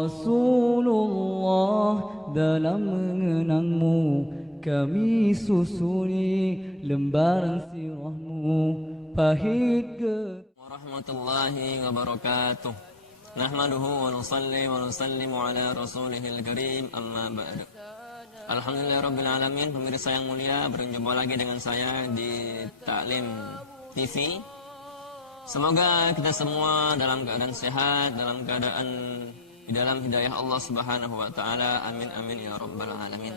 Rasulullah, dalam mengenangmu kami susuri lembaran sirahmu pahit ke warahmatullahi wabarakatuh. Nahmaduhu wa nusalli wa nusallimu ala rasulihil karim, amma ba'du. Alhamdulillah Rabbil Alamin. Pemirsa yang mulia, berjumpa lagi dengan saya di Taklim TV. Semoga kita semua dalam keadaan sehat, dalam keadaan di dalam hidayah Allah Subhanahu wa taala. Amin amin ya rabbal alamin.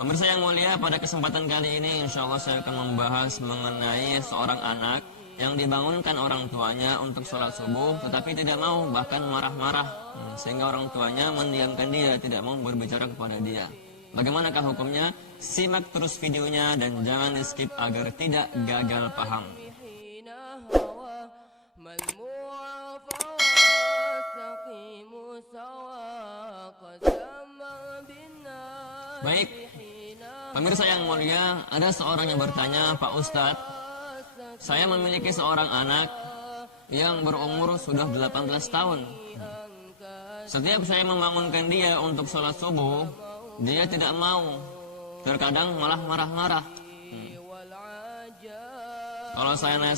Pemirsa yang mulia, pada kesempatan kali ini insyaallah saya akan membahas mengenai seorang anak yang dibangunkan orang tuanya untuk sholat subuh, tetapi tidak mau, bahkan marah-marah, sehingga orang tuanya mendiamkan dia, tidak mau berbicara kepada dia. Bagaimanakah hukumnya? Simak terus videonya dan jangan di skip agar tidak gagal paham. Baik, pemirsa yang mulia, ada seorang yang bertanya, Pak Ustadz, saya memiliki seorang anak yang berumur sudah 18 tahun. Setiap saya membangunkan dia untuk sholat subuh, dia tidak mau. Terkadang malah marah-marah.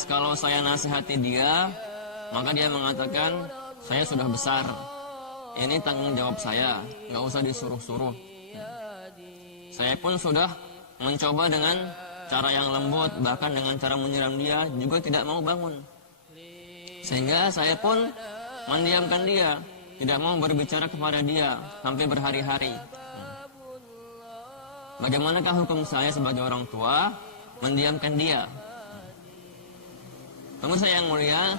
Kalau saya nasihati dia, maka dia mengatakan, saya sudah besar. Ini tanggung jawab saya, nggak usah disuruh-suruh. Saya pun sudah mencoba dengan cara yang lembut, bahkan dengan cara menyiram dia, juga tidak mau bangun. Sehingga saya pun mendiamkan dia, tidak mau berbicara kepada dia sampai berhari-hari. Bagaimanakah hukum saya sebagai orang tua mendiamkan dia? Pemirsa yang mulia,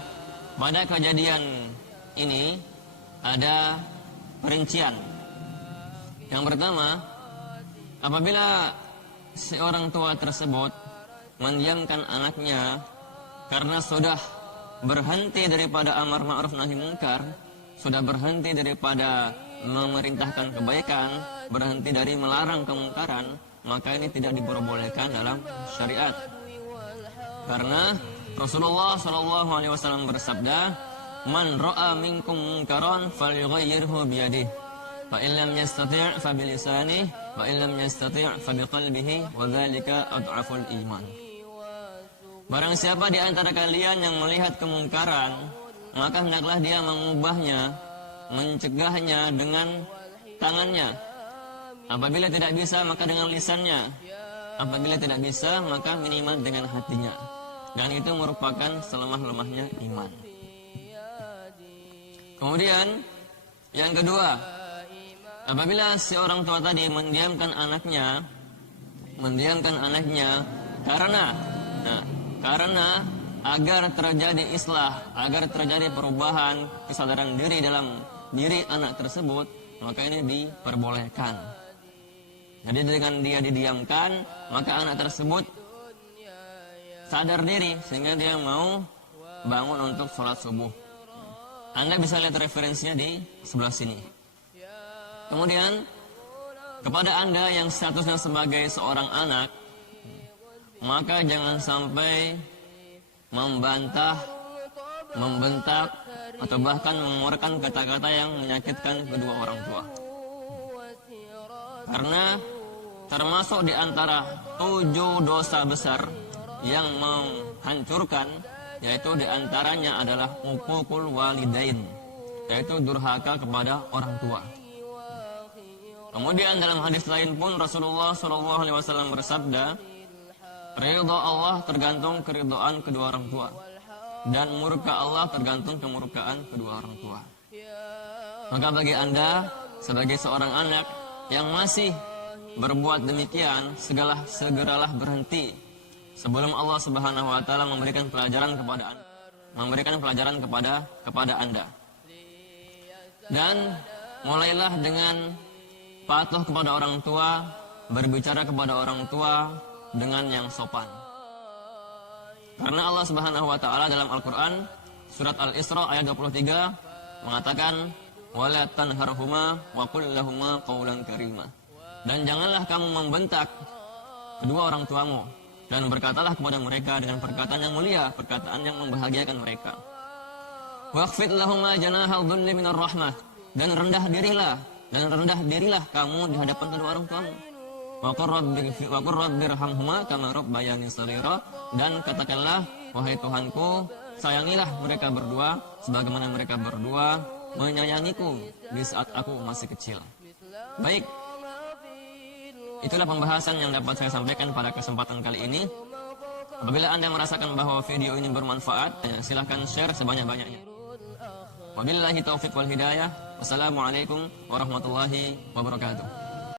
pada kejadian ini ada perincian. Yang pertama, apabila si orang tua tersebut mendiamkan anaknya karena sudah berhenti daripada amar ma'ruf nahi munkar, sudah berhenti daripada memerintahkan kebaikan, berhenti dari melarang kemungkaran, maka ini tidak diperbolehkan dalam syariat. Karena Rasulullah SAW bersabda, "Man ra'a minkum munkaran falyughayyirhu biyadihi. Fa in lam yastati' fa bilisanihi, wa in lam yastati' fa biqalbihi, wa dzalika adhaful iman." Barang siapa di antara kalian yang melihat kemungkaran, maka hendaklah dia mengubahnya, mencegahnya dengan tangannya. Apabila tidak bisa, maka dengan lisannya. Apabila tidak bisa, maka minimal dengan hatinya. Dan itu merupakan selemah-lemahnya iman. Kemudian yang kedua, apabila si orang tua tadi mendiamkan anaknya karena agar terjadi islah, agar terjadi perubahan kesadaran diri dalam diri anak tersebut, maka ini diperbolehkan. Jadi dengan dia didiamkan, maka anak tersebut sadar diri sehingga dia mau bangun untuk sholat subuh. Anda bisa lihat referensinya di sebelah sini. Kemudian, kepada Anda yang statusnya sebagai seorang anak, maka jangan sampai membantah, membentak, atau bahkan mengeluarkan kata-kata yang menyakitkan kedua orang tua. Karena termasuk di antara 7 dosa besar yang menghancurkan, yaitu di antaranya adalah uququl walidain, yaitu durhaka kepada orang tua. Kemudian dalam hadis lain pun Rasulullah SAW bersabda, ridha Allah tergantung keridhaan kedua orang tua, dan murka Allah tergantung kemurkaan kedua orang tua. Maka bagi Anda sebagai seorang anak yang masih berbuat demikian, segeralah berhenti sebelum Allah Subhanahu wa taala memberikan pelajaran kepada Anda. Dan mulailah dengan patuh kepada orang tua, berbicara kepada orang tua dengan yang sopan. Karena Allah Subhanahu wa taala dalam Al-Qur'an surat Al-Isra ayat 23 mengatakan, "Wala tanharhuma wa qul lahumā qawlan karīmā." Dan janganlah kamu membentak kedua orang tuamu, dan berkatalah kepada mereka dengan perkataan yang mulia, perkataan yang membahagiakan mereka. Waqfid lahumā janāha dhulli minar rahmah, dan rendah dirilah kamu di hadapan kedua orang tuamu. Wa qur rabbirhamhuma kama rabbayani shaghira, dan katakanlah, wahai Tuhanku, sayangilah mereka berdua sebagaimana mereka berdua menyayangiku di saat aku masih kecil. Baik, itulah pembahasan yang dapat saya sampaikan pada kesempatan kali ini. Apabila Anda merasakan bahwa video ini bermanfaat, silahkan share sebanyak-banyaknya. Wabillahi taufiq wal hidayah. Wassalamualaikum warahmatullahi wabarakatuh.